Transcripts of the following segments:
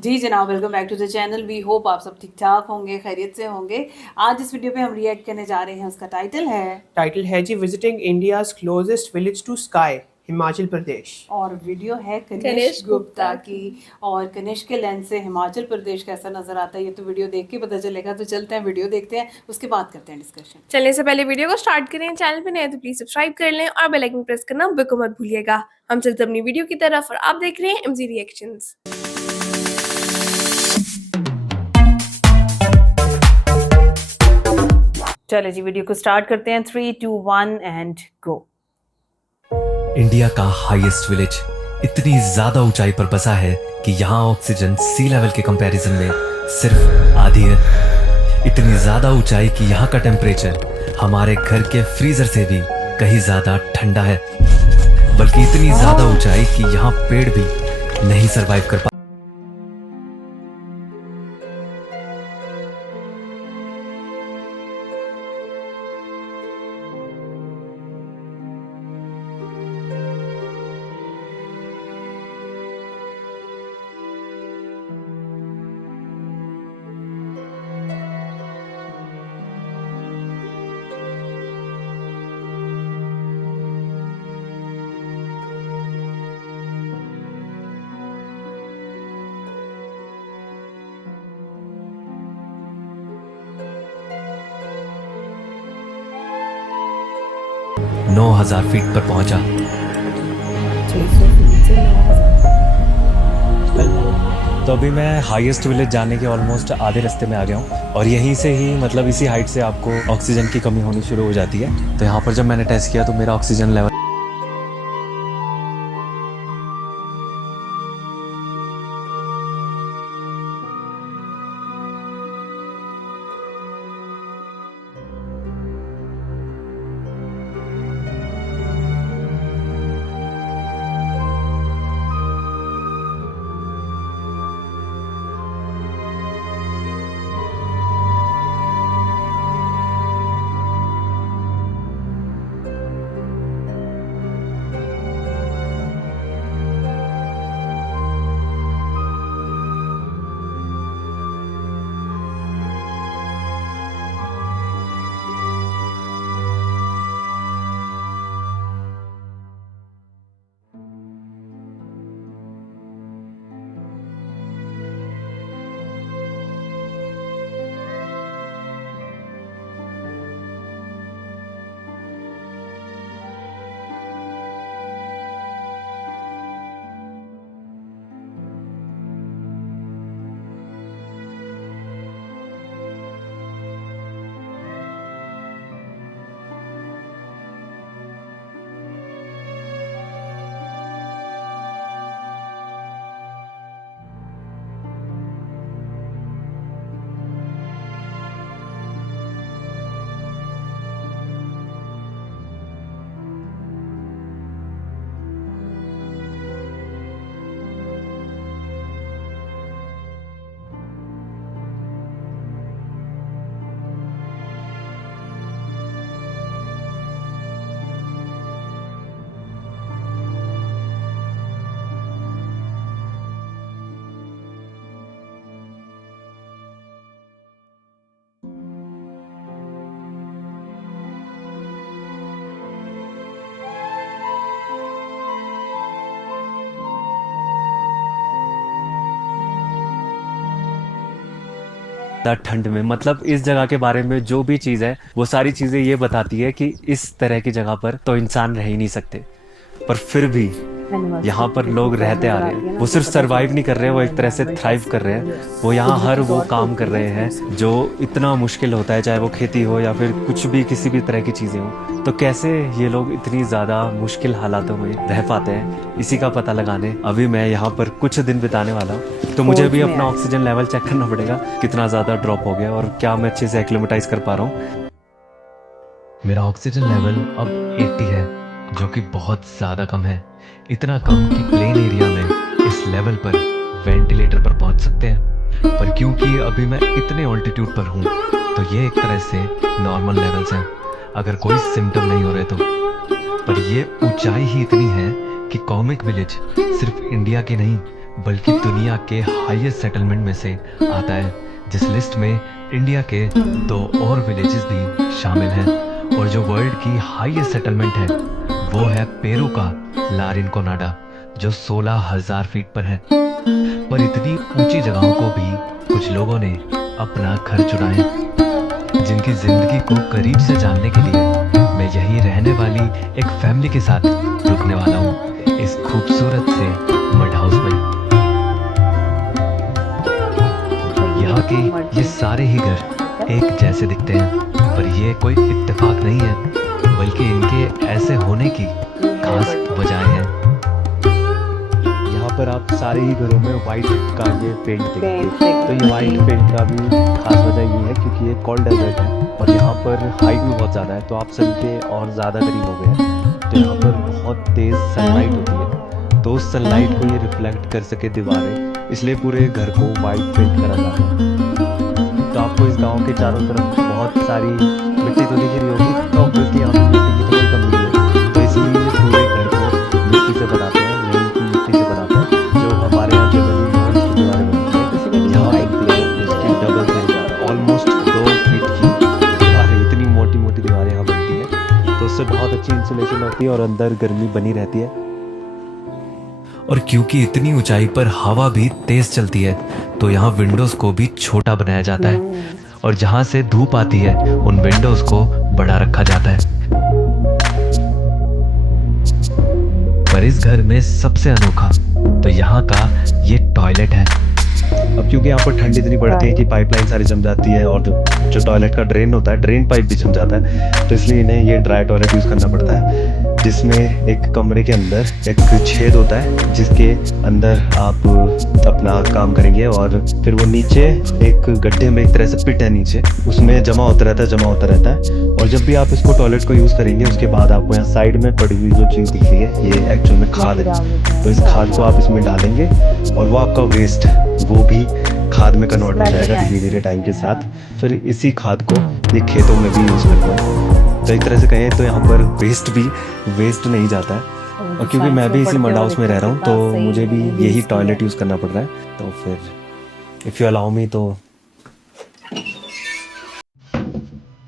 जी जनाब, welcome back to the channel. We hope आप सब ठीक ठाक होंगे, खैरियत से होंगे। आज इस वीडियो पे हम रिएक्ट करने जा रहे हैं, उसका टाइटल है जी visiting India's closest village to sky, Himachal Pradesh. और वीडियो है कनिष्क कनिष्क गुप्ता गुप्ता की। और कनिष्क के लेंस से हिमाचल प्रदेश कैसा नजर आता है ये तो वीडियो देख के पता चलेगा। तो चलते हैं, वीडियो देखते हैं, उसके बाद करते हैं डिस्कशन। चलने से पहले वीडियो को स्टार्ट करें। चैनल पे नए तो प्लीज सब्सक्राइब कर लें और बेल आइकन प्रेस करना बिल्कुल मत भूलिएगा। हम चलते अपनी वीडियो की तरफ और आप देख रहे हैं एमजी रिएक्शंस। चले जी, वीडियो को स्टार्ट करते हैं। 3 2 1 एंड गो। इंडिया का हाईएस्ट विलेज इतनी ज्यादा ऊंचाई पर बसा है कि यहाँ ऑक्सीजन सी लेवल के कंपैरिजन में सिर्फ आधी है। इतनी ज्यादा ऊंचाई कि यहाँ का टेम्परेचर हमारे घर के फ्रीजर से भी कहीं ज्यादा ठंडा है। बल्कि इतनी ज्यादा ऊंचाई कि यहाँ पेड़ भी नहीं सरवाइव कर पा। 9,000 फीट पर पहुंचा। 600 फीट से 9,000। तो अभी मैं हाईएस्ट विलेज जाने के ऑलमोस्ट आधे रास्ते में आ गया हूँ और यहीं से ही मतलब इसी हाइट से आपको ऑक्सीजन की कमी होनी शुरू हो जाती है। तो यहाँ पर जब मैंने टेस्ट किया तो मेरा ऑक्सीजन लेवल ठंड में मतलब इस जगह के बारे में जो भी चीज़ है वो सारी चीज़ें ये बताती है कि इस तरह की जगह पर तो इंसान रह ही नहीं सकते। पर फिर भी यहाँ पर लोग रहते आ रहे हैं। वो सिर्फ सरवाइव नहीं कर रहे हैं, वो एक तरह से थ्राइव कर रहे हैं। वो यहाँ हर वो काम कर रहे हैं जो इतना मुश्किल होता है, चाहे वो खेती हो या फिर कुछ भी किसी भी तरह की चीज़ें हो। तो कैसे ये लोग इतनी ज़्यादा मुश्किल हालातों में रह पाते हैं, इसी का पता लगाने अभी मैं यहाँ पर कुछ दिन बिताने वाला हूँ। तो मुझे भी अपना ऑक्सीजन लेवल चेक करना पड़ेगा कितना ज़्यादा ड्रॉप हो गया और क्या मैं अच्छे से एक्लिमेटाइज कर पा रहा हूँ। मेरा ऑक्सीजन लेवल अब 80 है, जो कि बहुत ज़्यादा कम है। इतना कम कि प्लेन एरिया में इस लेवल पर वेंटिलेटर पर पहुंच सकते हैं। पर क्योंकि अभी मैं इतने ऑल्टीट्यूड पर हूँ तो ये एक तरह से नॉर्मल लेवल्स हैं, अगर कोई सिम्टम नहीं हो रहे तो। पर ये ऊंचाई ही इतनी है कि कॉमिक विलेज सिर्फ इंडिया की नहीं बल्कि दुनिया के हाईएस्ट सेटलमेंट में से आता है, जिस लिस्ट में इंडिया के 2 और विलेजेस भी शामिल हैं। और जो वर्ल्ड की हाईएस्ट सेटलमेंट है वो है पेरू का ला रिंकोनाडा, जो 16,000 फीट पर है। पर इतनी ऊंची जगहों को भी कुछ लोगों ने अपना घर चुना है, जिनकी जिंदगी को करीब से जानने के लिए मैं यहीं रहने वाली एक फैमिली के साथ रुकने वाला हूँ, इस खूबसूरत से मड हाउस में। यहाँ के ये सारे ही घर एक जैसे दिखते हैं, पर ये कोई इत्तेफाक नहीं है, बल्कि इनके ऐसे होने की खास वजह है। यहाँ पर आप सारे ही घरों में वाइट का ये पेंट देखेंगे। तो ये वाइट पेंट का भी खास वजह ये है क्योंकि ये कोल्ड डेजर्ट है और यहाँ पर हाइट भी बहुत ज़्यादा है, तो आप सन के और ज़्यादा करीब हो गए हैं। तो यहाँ पर बहुत तेज़ सनलाइट होती है, तो उस सनलाइट को ये रिफ्लेक्ट कर सके दीवारें, इसलिए पूरे घर को वाइट पेंट करा जाता है। तो आपको इस गांव के चारों तरफ बहुत सारी मिट्टी तो दिख रही होगी, तो ऑब्वियसली यहाँ पर मिट्टी की तो कोई कमी नहीं है, तो इसलिए पूरे घर को मिट्टी से बनाते हैं, यहीं की मिट्टी से बनाते हैं। जो हमारे यहाँ जनरली मोल्ड्स की दीवारें बनती है, यहाँ बनती है उसकी डबल से ऑलमोस्ट 2 फीट की दीवारें, इतनी मोटी मोटी दीवारें यहाँ बनती है, तो उससे बहुत अच्छी इंसुलेशन होती है और अंदर गर्मी बनी रहती है। और क्योंकि इतनी ऊंचाई पर हवा भी तेज चलती है, तो यहाँ विंडोज को भी छोटा बनाया जाता है और जहाँ से धूप आती है उन विंडोज को बड़ा रखा जाता है। पर इस घर में सबसे अनोखा तो यहाँ का ये टॉयलेट है। अब क्योंकि यहाँ पर ठंड इतनी पड़ती है कि पाइपलाइन सारी जम जाती है और जो टॉयलेट का ड्रेन होता है, ड्रेन पाइप भी जम जाता है, तो इसलिए इन्हें ये ड्राई टॉयलेट यूज़ करना पड़ता है, जिसमें एक कमरे के अंदर एक छेद होता है जिसके अंदर आप अपना काम करेंगे और फिर वो नीचे एक गड्ढे में एक तरह से पिट है नीचे, उसमें जमा होता रहता है। और जब भी आप इसको टॉयलेट को यूज़ करेंगे उसके बाद आपको यहाँ साइड में पड़ी हुई जो चीज़ दिख रही है ये एक्चुअल में खाद है, तो इस खाद को आप इसमें डालेंगे और वो आपका वेस्ट वो भी खाद में कन्वर्ट हो जाएगा धीरे धीरे टाइम के साथ। फिर इसी खाद को ये खेतों में भी यूज़ करते हैं, तो एक तरह से कहें तो यहाँ पर वेस्ट नहीं जाता है। और क्योंकि मैं भी इसी मड हाउस में रह रहा हूँ तो मुझे भी यही टॉयलेट यूज़ करना पड़ रहा है, तो फिर इफ़ यू अलाउ मी तो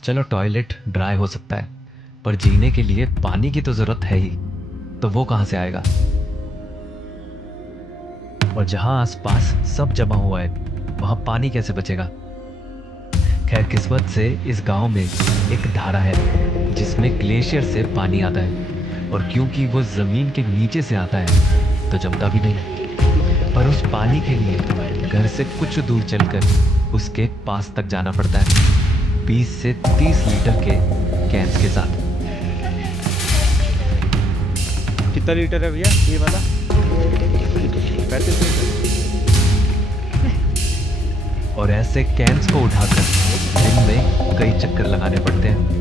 चलो टॉयलेट ड्राई हो सकता है, पर जीने के लिए पानी की तो जरूरत है ही, तो वो कहाँ से आएगा? और जहाँ आसपास सब जमा हुआ है वहाँ पानी कैसे बचेगा? खैर किस्मत से इस गांव में एक धारा है जिसमें ग्लेशियर से पानी आता है, और क्योंकि वो ज़मीन के नीचे से आता है तो जमता भी नहीं। पर उस पानी के लिए घर से कुछ दूर चलकर उसके पास तक जाना पड़ता है, 20 से 30 लीटर के कैंस के साथ। कितना लीटर है भैया ये वाला? 35 लीटर। और ऐसे कैंस को उठाकर दिन में कई चक्कर लगाने पड़ते हैं।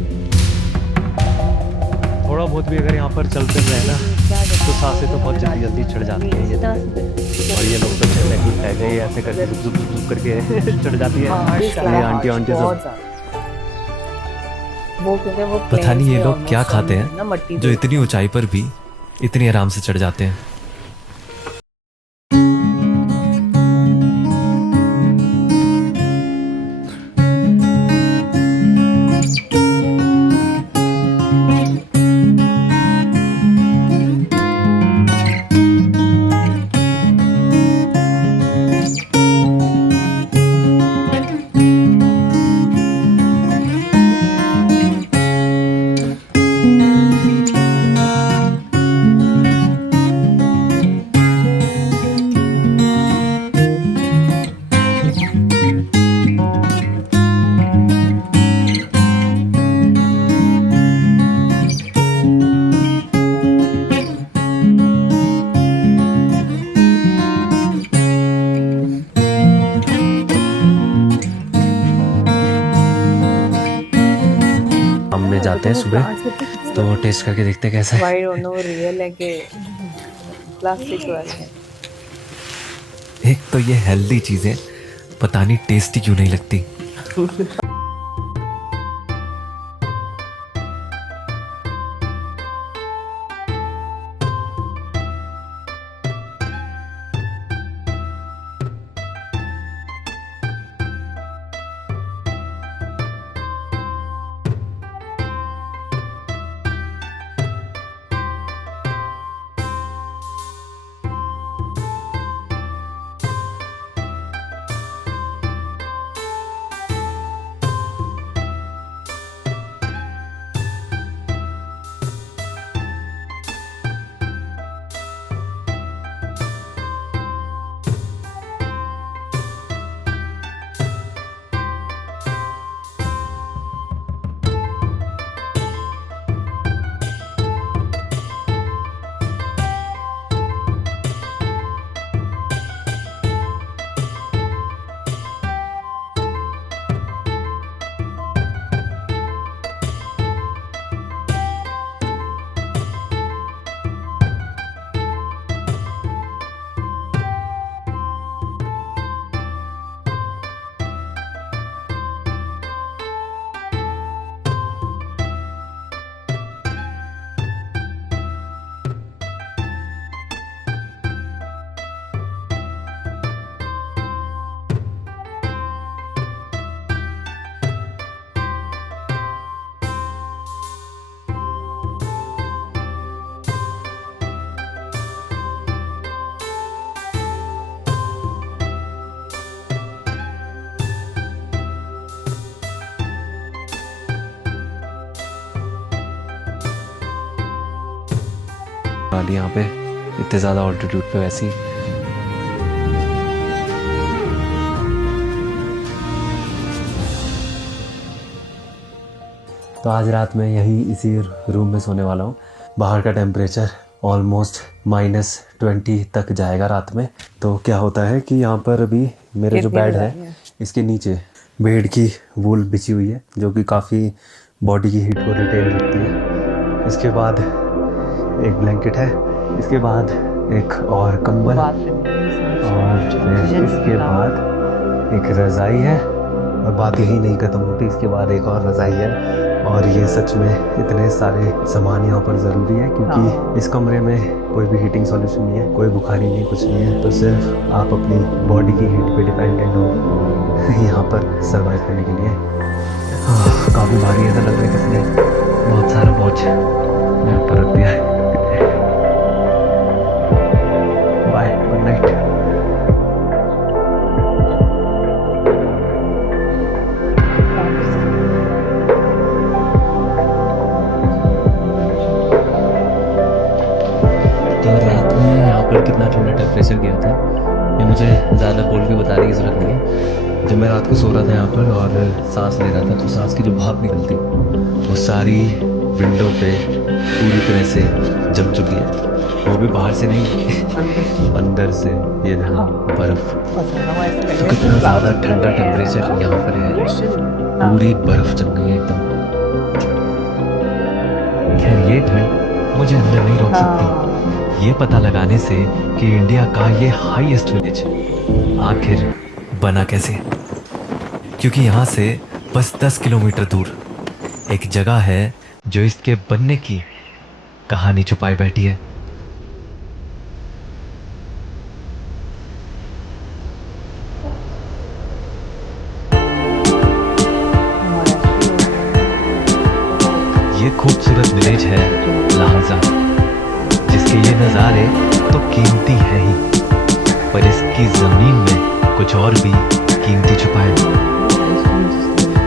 थोड़ा बहुत भी अगर यहाँ पर चलते रहे ना तो सांसें तो बहुत जल्दी जल्दी चढ़ जाती है ये, और ये लोग तो चलने ही है गए ऐसे करके जुप जुप जुप करके चढ़ जाती है ये आंटी सब। पता नहीं ये लोग क्या खाते हैं जो इतनी ऊंचाई पर भी इतनी आराम से चढ़ जाते हैं। हम में जाते हैं सुबह तो टेस्ट करके देखते हैं कैसा है। आई डोंट नो रियल है कि प्लास्टिक वाला है। एक तो ये हेल्दी चीजें पता नहीं टेस्टी क्यों नहीं लगती। वाली यहाँ पे इतने ज़्यादा ऑल्टीट्यूड पे वैसी। तो आज रात में यही इसी रूम में सोने वाला हूँ। बाहर का टेम्परेचर ऑलमोस्ट -20 तक जाएगा रात में। तो क्या होता है कि यहाँ पर अभी मेरे जो बेड है इसके नीचे बेड की वूल बिछी हुई है जो कि काफ़ी बॉडी की हीट को रिटेन रखती है। इसके बाद एक ब्लैंकेट है, इसके बाद एक और कंबल और फिर इसके बाद एक रज़ाई है और बात यही नहीं ख़त्म होती। इसके बाद एक और रज़ाई है और ये सच में इतने सारे सामान यहाँ पर ज़रूरी है क्योंकि इस कमरे में कोई भी हीटिंग सॉल्यूशन नहीं है, कोई बुखारी नहीं, कुछ नहीं है। तो सिर्फ आप अपनी बॉडी की हीट पे डिपेंडेंट हो यहाँ पर सर्वाइव करने के लिए। काफ़ी भारी ऐसा लग रहा है किसने बहुत सारा बोझ मेरे ऊपर रख दिया है। Bye, good night. तो रात में यहाँ पर कितना ठंडा टेम्परेचर गया था ये मुझे ज़्यादा बोल के बताने की ज़रूरत नहीं है। जब मैं रात को सो रहा था यहाँ पर और सांस ले रहा था तो सांस की जो भाप निकलती वो सारी विंडो पे पूरी तरह से जम चुकी है। वो भी बाहर से नहीं अंदर से ये बर्फ़। तो कितना ज़्यादा ठंडा टेम्परेचर यहाँ पर है, पूरी बर्फ़ जम गई है एकदम। खैर ये ठंड मुझे अंदर नहीं रोक सकती ये पता लगाने से कि इंडिया का ये हाईएस्ट विलेज आखिर बना कैसे। क्योंकि यहाँ से बस 10 किलोमीटर दूर एक जगह है जो इसके बनने की कहानी छुपाई बैठी है। ये खूबसूरत विलेज है लाहौजा, जिसके ये नज़ारे तो कीमती है ही, पर इसकी ज़मीन में कुछ और भी कीमती छुपा है।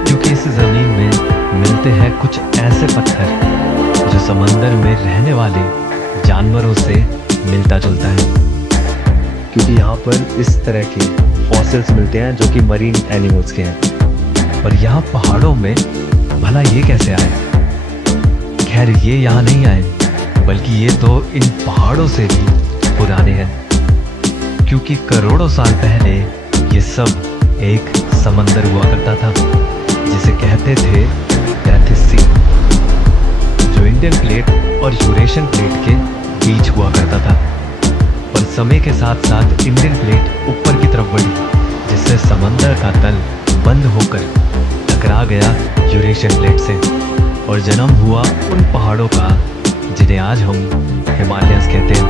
क्योंकि इस ज़मीन में मिलते हैं कुछ ऐसे पत्थर जो समंदर में रहने वाले जानवरों से मिलता जुलता है। क्योंकि यहाँ पर इस तरह के फॉसिल्स मिलते हैं जो कि मरीन एनिमल्स के हैं। और यहाँ पहाड़ों में भला ये कैसे आए? खैर ये यहाँ नहीं आए, बल्कि ये तो इन पहाड़ों से भी पुराने हैं। क्योंकि करोड़ों साल पहले ये सब एक समंदर हुआ करता था जिसे कहते थे टेथिस सी, जो इंडियन प्लेट और यूरेशियन प्लेट के बीच हुआ करता था। पर समय के साथ साथ इंडियन प्लेट ऊपर की तरफ बढ़ी, जिससे समंदर का तल बंद होकर टकरा गया यूरेशियन प्लेट से और जन्म हुआ उन पहाड़ों का जिन्हें आज हम हिमालयस कहते हैं,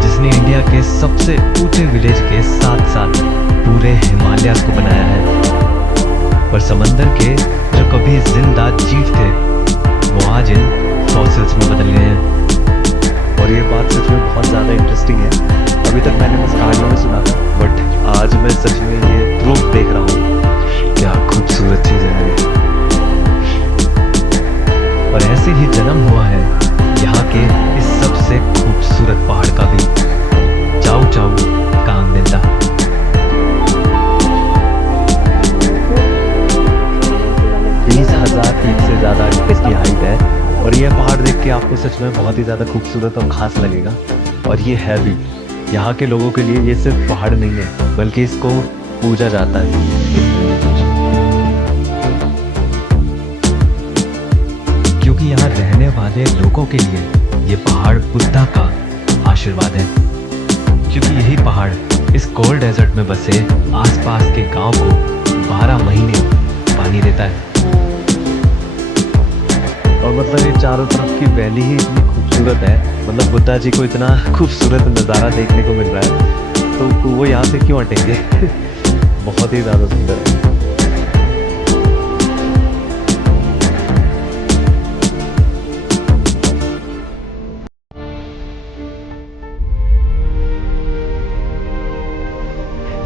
जिसने इंडिया के सबसे ऊंचे विलेज के साथ साथ पूरे हिमालयस को बनाया है। पर समंदर के जो कभी जिंदा जीव थे वो आज इन फॉसिल्स में बदल गए हैं। और ये बात सच में बहुत ज़्यादा इंटरेस्टिंग है। अभी तक मैंने बस कहानियों में सुना था, बट आज मैं सच में ये प्रूफ देख रहा हूँ। क्या खूबसूरत चीज़ है। और ऐसे ही जन्म हुआ है यहाँ के इस सबसे खूबसूरत पहाड़ का भी, चाऊ चाऊ कांगनेता। बीस 20,000 फीट से ज़्यादा इसकी हाइट है और ये पहाड़ देख के आपको सच में बहुत ही ज़्यादा खूबसूरत और ख़ास लगेगा। और ये है भी, यहाँ के लोगों के लिए ये सिर्फ पहाड़ नहीं है बल्कि इसको पूजा जाता है। क्योंकि यहाँ रहने वाले लोगों के लिए ये पहाड़ बुद्धा का आशीर्वाद है। क्योंकि यही पहाड़ इस कोल्ड डेजर्ट में बसे आसपास के गांव को 12 महीने पानी देता है। और मतलब ये चारों तरफ की वैली ही इतनी खूबसूरत है, मतलब बुद्धा जी को इतना खूबसूरत नज़ारा देखने को मिल रहा है तो वो यहाँ से क्यों हटेंगे। बहुत ही ज़्यादा सुंदर है।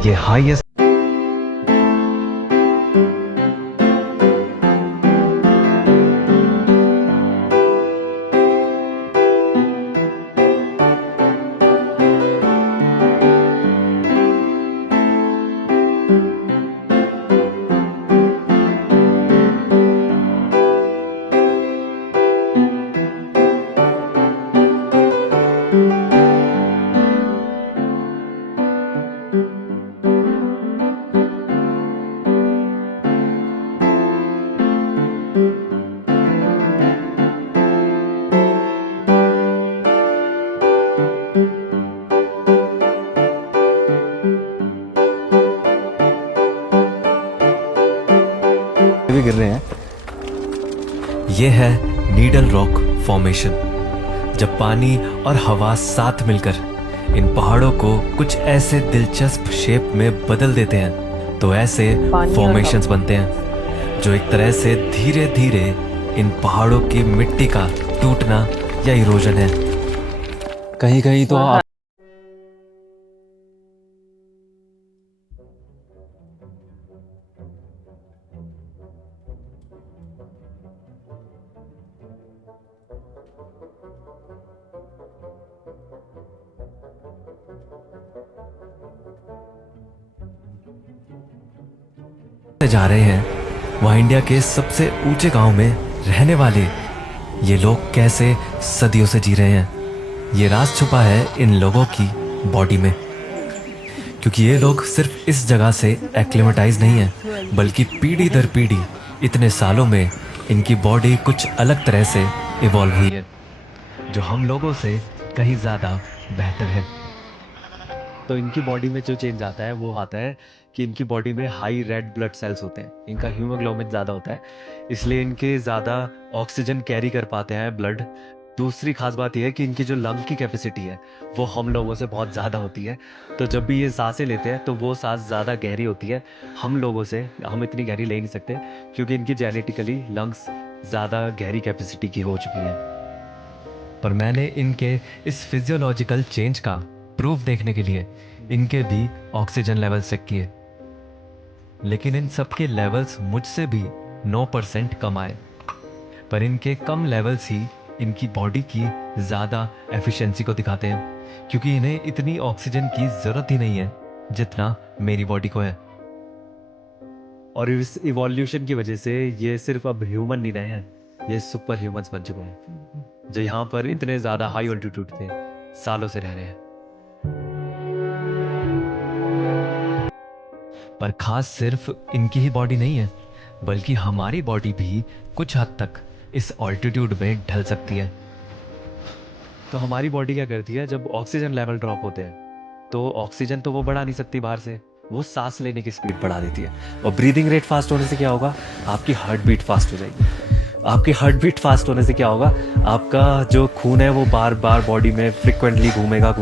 ये हाईएस्ट भी गिर रहे हैं। ये है नीडल रॉक फॉर्मेशन। जब पानी और हवा साथ मिलकर इन पहाड़ों को कुछ ऐसे दिलचस्प शेप में बदल देते हैं तो ऐसे पानी और फॉर्मेशंस बनते हैं जो एक तरह से धीरे धीरे इन पहाड़ों की मिट्टी का टूटना या इरोजन है। कहीं कहीं तो आप जा रहे हैं वहाँ इंडिया के सबसे ऊंचे गांव में रहने वाले ये लोग कैसे सदियों से जी रहे हैं। ये राज छुपा है इन लोगों की बॉडी में, क्योंकि ये लोग सिर्फ इस जगह से एक्लिमेटाइज नहीं है बल्कि पीढ़ी दर पीढ़ी इतने सालों में इनकी बॉडी कुछ अलग तरह से इवॉल्व हुई है जो हम लोगों से कहीं ज़्यादा बेहतर है। तो इनकी बॉडी में जो चेंज आता है वो आता है कि इनकी बॉडी में हाई रेड ब्लड सेल्स होते हैं, इनका हीमोग्लोबिन ज़्यादा होता है, इसलिए इनके ज़्यादा ऑक्सीजन कैरी कर पाते हैं ब्लड। दूसरी खास बात यह है कि इनकी जो लंग की कैपेसिटी है वो हम लोगों से बहुत ज़्यादा होती है। तो जब भी ये सांसें लेते हैं तो वो सांस ज़्यादा गहरी होती है, हम लोगों से हम इतनी गहरी ले नहीं सकते क्योंकि इनकी जेनेटिकली लंग्स ज़्यादा गहरी कैपेसिटी की हो चुकी हैं। पर मैंने इनके इस फिजियोलॉजिकल चेंज का प्रूफ देखने के लिए इनके भी ऑक्सीजन लेवल्स चेक किए, लेकिन इन सब के लेवल्स मुझसे भी 9% कम आए। पर इनके कम लेवल्स ही इनकी बॉडी की ज़्यादा एफिशिएंसी को दिखाते हैं, क्योंकि इन्हें इतनी ऑक्सीजन की ज़रूरत ही नहीं है जितना मेरी बॉडी को है। और इस इवोल्यूशन की वजह से ये सिर्फ अब ह्यूमन नहीं रहे हैं, ये सुपर ह्यूमंस बन चुके हैं जो यहाँ पर इतने ज़्यादा हाई ऑल्टीट्यूड पे सालों से रह रहे हैं। पर खास सिर्फ इनकी ही बॉडी नहीं है बल्कि हमारी बॉडी भी कुछ हद तक इस ऑल्टीट्यूड में ढल सकती है। तो हमारी बॉडी क्या करती है, जब ऑक्सीजन लेवल ड्रॉप होते हैं तो ऑक्सीजन तो वो बढ़ा नहीं सकती बाहर से, वो सांस लेने की स्पीड बढ़ा देती है। और ब्रीदिंग रेट फास्ट होने से क्या होगा, आपकी हार्ट बीट फास्ट हो जाएगी। आपकी हार्ट बीट फास्ट होने से क्या होगा, आपका जो खून है वो बार बार बॉडी में फ्रिक्वेंटली घूमेगा,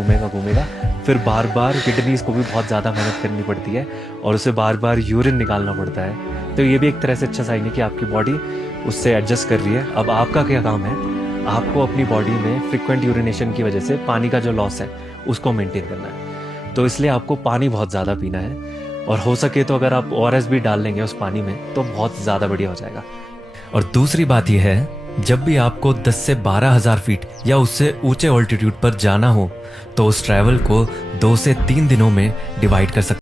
फिर बार बार किडनीज को भी बहुत ज़्यादा मेहनत करनी पड़ती है और उसे बार बार यूरिन निकालना पड़ता है। तो ये भी एक तरह से अच्छा साइन है कि आपकी बॉडी उससे एडजस्ट कर रही है। अब आपका क्या काम है, आपको अपनी बॉडी में फ्रिक्वेंट यूरिनेशन की वजह से पानी का जो लॉस है उसको मेंटेन करना है। तो इसलिए आपको पानी बहुत ज़्यादा पीना है, और हो सके तो अगर आप ORS भी डाल लेंगे उस पानी में तो बहुत ज़्यादा बढ़िया हो जाएगा। और दूसरी बात यह है, जब भी आपको 10 से 12,000 फीट या उससे ऊंचे ऑल्टीट्यूड पर जाना हो तो उस ट्रैवल को 2 से 3 दिनों में डिवाइड कर सकते हैं।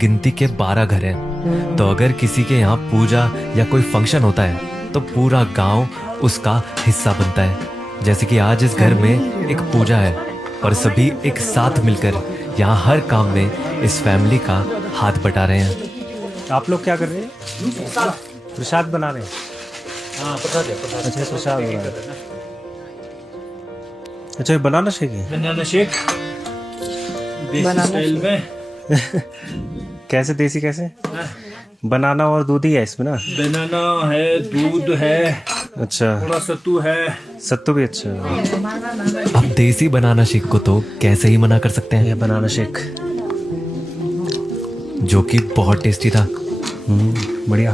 गिनती के 12 घर हैं, तो अगर किसी के यहाँ पूजा या कोई फंक्शन होता है तो पूरा गांव उसका हिस्सा बनता है। जैसे कि आज इस घर में एक पूजा है और सभी एक साथ मिलकर यहाँ हर काम में इस फैमिली का हाथ बटा रहे हैं। आप लोग क्या कर रहे हैं? प्रसाद बना रहे हैं। हाँ प्रसाद है, प्रसाद। अच्छा प्रसाद बना रहे हैं। अच्छा ये बनाना शेक है। बनाना शेक देसी स्टाइल में। कैसे देसी कैसे? बनाना और दूध ही है इसमें ना। बनाना है, दूध है, अच्छा, थोड़ा सत्तू है। सत्तू भी अच्छा। अब देसी बनाना शेक को तो कैसे ही मना कर सकते हैं, ये बनाना शेक जो कि बहुत टेस्टी था। बढ़िया।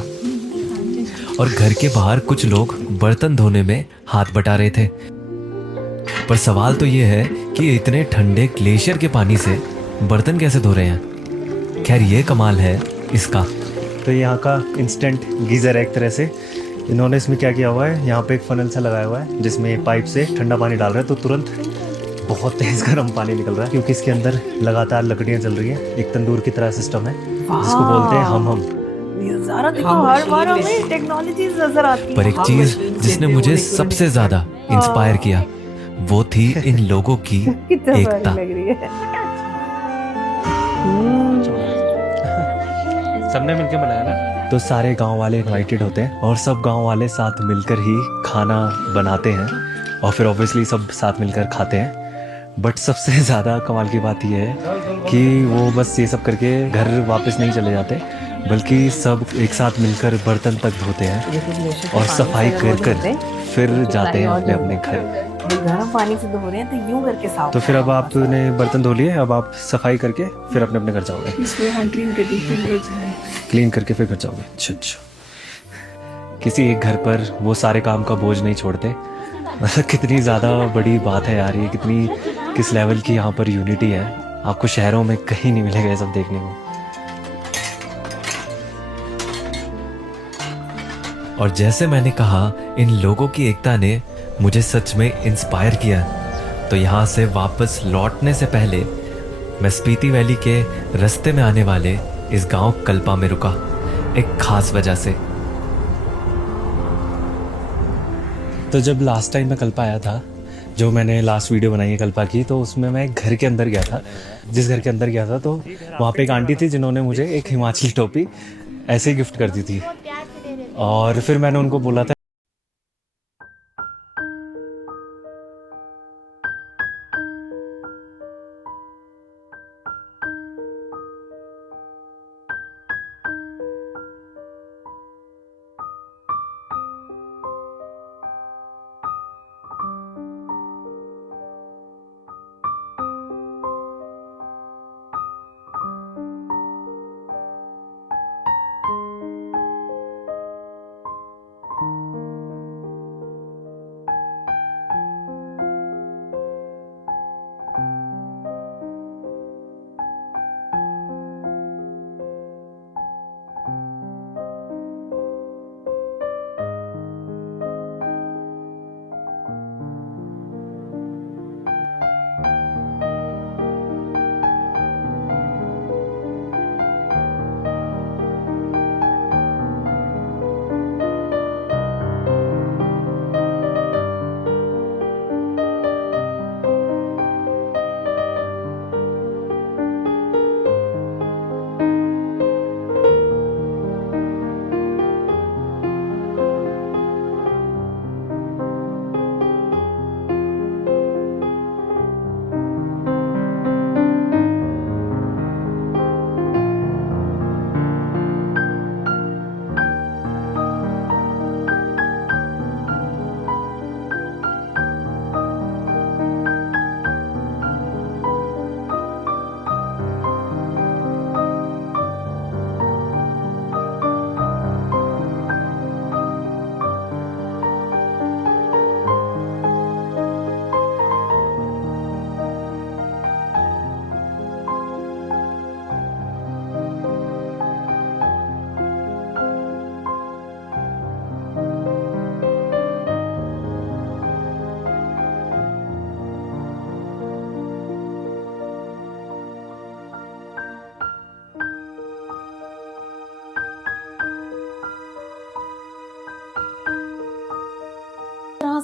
और घर के बाहर कुछ लोग बर्तन धोने में हाथ बटा रहे थे। पर सवाल तो ये है कि इतने ठंडे ग्लेशियर के पानी से बर्तन कैसे धो रहे हैं। खैर ये कमाल है इसका। तो यहाँ का इंस्टेंट गीज़र है एक तरह से। इन्होंने इसमें क्या किया हुआ है, यहाँ पे एक फनल सा लगाया हुआ है जिसमें पाइप से ठंडा पानी डाल रहे हैं, तो तुरंत बहुत तेज़ गर्म पानी निकल रहा है, क्योंकि इसके अंदर लगातार लकड़ियाँ जल रही हैं। एक तंदूर की तरह सिस्टम है जिसको बोलते हैं हम। ज़रा देखो, हर बार हमें टेक्नोलॉजीज नजर आती है। पर एक चीज जिसने मुझे सबसे ज्यादा इंस्पायर किया वो थी इन लोगों की कितना एकता। लग रही है। सबने मिलके बनाया ना। तो सारे गांव वाले इनवाइटेड होते हैं और सब गांव वाले साथ मिलकर ही खाना बनाते हैं और फिर ऑब्वियसली सब साथ मिलकर खाते हैं। बट सबसे ज़्यादा कमाल की बात यह है कि वो बस ये सब करके घर वापस नहीं चले जाते, बल्कि सब एक साथ मिलकर बर्तन तक धोते हैं और सफाई कर फिर जाते हैं अपने अपने घर। गर्म पानी से धो रहे हैं तो यूं करके साफ। तो फिर अब आपने बर्तन धो लिए, अब आप सफाई करके फिर अपने अपने घर जाओगे। क्लीन करके फिर घर जाओगे। अच्छा अच्छा। किसी एक घर पर वो सारे काम का बोझ नहीं छोड़ते। मतलब कितनी ज़्यादा बड़ी बात है यार ये, कितनी किस लेवल की यहाँ पर यूनिटी है। आपको शहरों में कहीं नहीं मिलेगा ये सब देखने को। और जैसे मैंने कहा इन लोगों की एकता ने मुझे सच में इंस्पायर किया। तो यहाँ से वापस लौटने से पहले मैं स्पीति वैली के रास्ते में आने वाले इस गांव कल्पा में रुका, एक खास वजह से। तो जब लास्ट टाइम मैं कल्पा आया था, जो मैंने लास्ट वीडियो बनाई है कल्पा की, तो उसमें मैं घर के अंदर गया था। जिस घर के अंदर गया था तो वहाँ पे एक आंटी थी जिन्होंने मुझे एक हिमाचली टोपी ऐसे ही गिफ्ट कर दी थी। और फिर मैंने उनको बोला था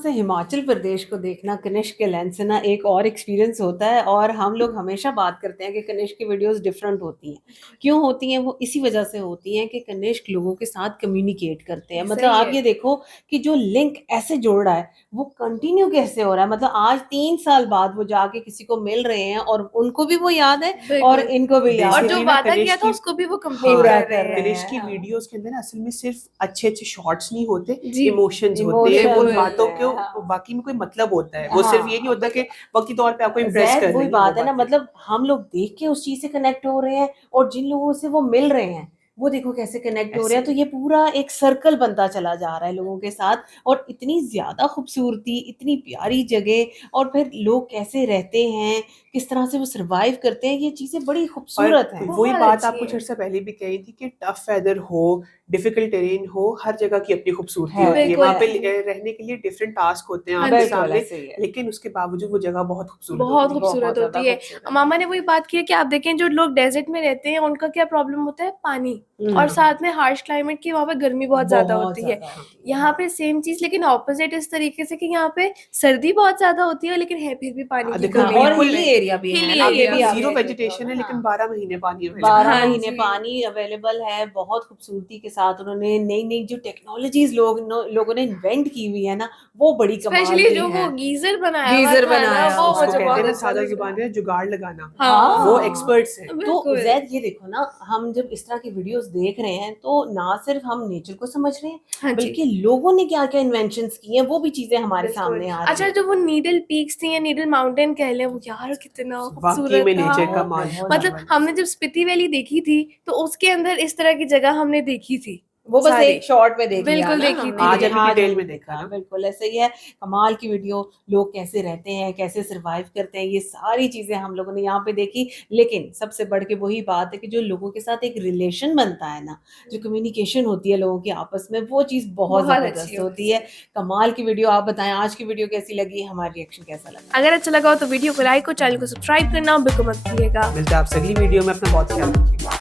से हिमाचल प्रदेश को देखना कनिष्क के लेंस से ना एक और एक्सपीरियंस होता है। और हम लोग हमेशा बात करते हैं कि कनिष्क की वीडियोस डिफरेंट होती हैं। क्यों होती हैं? वो इसी वजह से होती हैं कि कनिष्क लोगों के साथ कम्युनिकेट करते हैं। मतलब सही आप है। ये देखो कि जो लिंक ऐसे जोड़ रहा है वो कंटिन्यू कैसे हो रहा है। मतलब आज 3 साल बाद वो जाके किसी को मिल रहे हैं और उनको भी वो याद है और बिल्कुल। इनको भी याद और है। जो Basically ना वादा किया कनिष्क था की- उसको भी वो पूरा कंप्लीट कर कर रहे रहे हैं। कनिष्क की हाँ। वीडियोस के अंदर ना असल में सिर्फ अच्छे अच्छे शॉट्स नहीं होते, जी। इमोशंस होते हैं, Emotions उन होते बातों हैं, के हाँ। वाकई में कोई मतलब होता है। वो हाँ, सिर्फ ये नहीं होता कि वक्ती तौर पे आपको इम्प्रेस ज़ैद कर वही रही बात है ना। बातें। मतलब हम लोग देख के उस चीज से कनेक्ट हो रहे हैं और जिन लोगों से वो मिल रहे हैं वो देखो कैसे कनेक्ट हो रहे हैं। ऐसे। तो ये पूरा एक सर्कल बनता चला जा रहा है लोगों के साथ। और इतनी ज्यादा खूबसूरती, इतनी प्यारी जगह, और फिर लोग कैसे रहते हैं, किस तरह से वो सरवाइव करते हैं, ये चीजें बड़ी खूबसूरत हैं। वही बहुत बात अच्छी आप है। कुछ अर्सा पहले भी कही थी कि टफ वेदर हो, डिफिकल्ट टेरेन हो, हर जगह की अपनी खूबसूरती है, होती है। बिल्कुल वहाँ पे है। रहने के लिए डिफरेंट टास्क होते हैं हाँ आपके जी। बिल्कुल सामने, ऐसे ही है। लेकिन उसके बावजूद वो जगह बहुत खूबसूरत बहुत होती है। खूबसूरत बहुत होती ज्यादा है। खूबसूरत मामा ने वही बात की है कि आप देखें जो लोग डेजर्ट में रहते हैं उनका क्या प्रॉब्लम होता है, पानी। और साथ में हार्श क्लाइमेट की वहाँ पे गर्मी बहुत ज्यादा होती है। यहाँ पे सेम चीज लेकिन ऑपोजिट इस तरीके से कि यहाँ पे सर्दी बहुत ज्यादा होती है लेकिन है फिर भी पानी की देखो, कमी। और बिल्कुल हिली एरिया भी है हिली ना, ये एरिया भी आप जीरो देख लेते हो वेजिटेशन ना। है, लेकिन हाँ। 12 महीने पानी अवेलेबल 12 हाँ महीने जी। पानी अवेलेबल है। बहुत खूबसूरती के साथ उन्होंने नई नई जो टेक्नोलॉजीज लोगों ने इन्वेंट की हुई है ना, वो बड़ी कमाल स्पेशली की जो है। वो गीजर बनाया हुआ गीजर था ना, बनाया वो हुआ उसको मुझे कहते बहुत हैं ना अच्छा सादा लग जुबान रहा में जुगाड़ लगाना। हाँ। वो एक्सपर्ट्स हैं। तो बिल्कुल। जैद ये देखो ना, हम जब इस तरह की वीडियोस देख रहे हैं तो ना सिर्फ हम नेचर को समझ रहे हैं, हाँ जी। बल्कि लोगों ने क्या क्या इन्वेंशंस की हैं वो भी चीजें हमारे बिल्कुल। सामने आ रही अच्छा हैं। जो वो नीडल पीक्स थी या नीडल माउंटेन कह लें, वो यार कितना वाकई खूबसूरत में था। नेचर का बहुत, मान बहुत मतलब जबरदस्त। हमने जब स्पीति वैली देखी थी तो उसके अंदर इस तरह की जगह हमने देखी थी। वो बस सारी। एक शॉट में देख लिया बिल्कुल ना देखी हमने, थी। आज लेकिन अभी आज डिटेल हमने में देखा ना। बिल्कुल ऐसे ही है। कमाल की वीडियो, लोग कैसे रहते हैं, कैसे सरवाइव करते हैं, ये सारी चीजें हम लोगों ने यहाँ पे देखी। लेकिन सबसे बढ़ के वही बात है कि जो लोगों के साथ एक रिलेशन बनता है ना, जो कम्युनिकेशन होती है लोगों के आपस में, वो चीज बहुत बहुत जबरदस्त अच्छी होती है। कमाल की वीडियो। आप बताएं आज की वीडियो कैसी लगी, हमारा रिएक्शन कैसा लगा। अगर अच्छा लगा हो तो वीडियो को लाइक और चैनल को सब्सक्राइब करना बिल्कुल मत भूलिएगा। मिलते हैं आपसे अगली वीडियो में। अपना बहुत ख्याल रखिएगा।